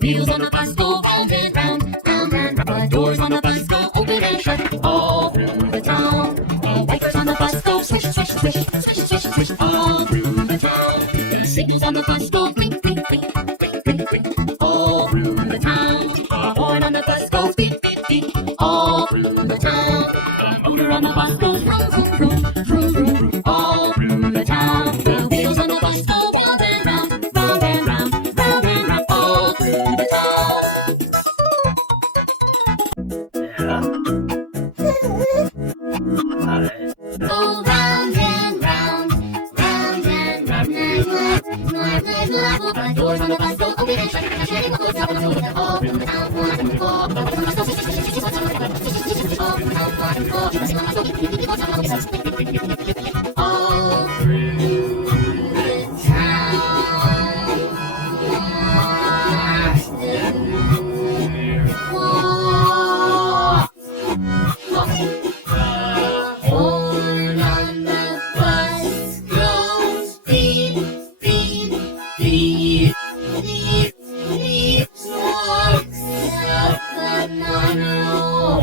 wheels on the bus go round and round, round and round. Doors on the bus go open and shut, all through the town. All through the bus go, all through the town. Buzzing on the bus go, ring, ring, ring, ring, ring, ring. All through the town. The horn on the bus goes beep, beep, beep. All through the town. All through the bus go, all through the town. The wheels on the bus go round and round, round and round, round and round. All through the town. The wheels on the bus go round and round, round and round. The doors on the bus go open and shut, all through the town. The wipers on the bus go swish, swish, swish, swish, swish, swish, all through the town. The signals on the bus go blink, blink, blink, blink, blink, blink, all through the town. The horn on the bus goes beep, beep, beep, all through the town. The motor on the bus goes vroom, vroom, vroom, vroom, vroom, vroom, all through the town. The wheels on the bus go round and round, round and round, round and round, all through the town. Go round and round, round and round. The doors on the bus go open and shut, and shutting the doors down all through the town. All through the town, all through the town, horn on the bus goes beep, beep, beep, beep, beep. Walks up the monorail.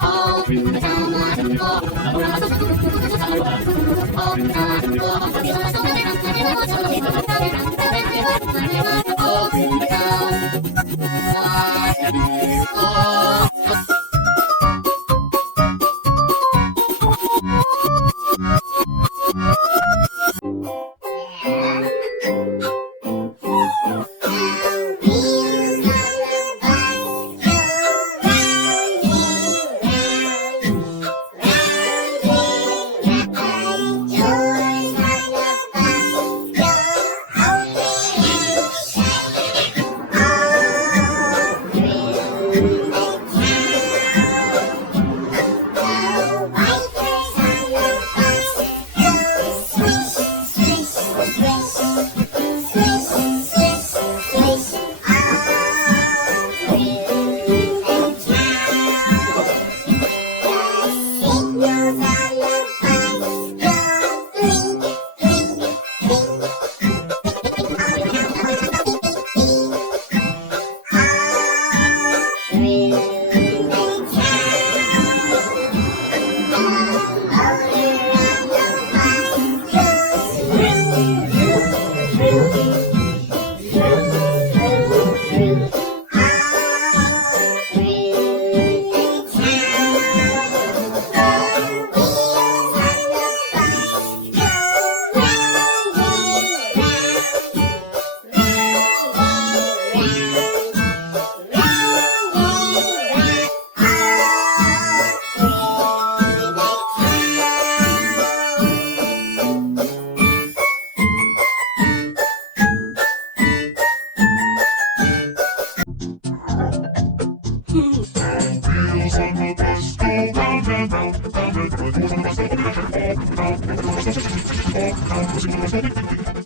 All through the town, all through the town, all through the town. Wheels on the bus go round and round, round and round. Doors on the bus go open and shut, all through the town. All through the town, all through the town. Buzzing on the bus go, beep, beep, beep.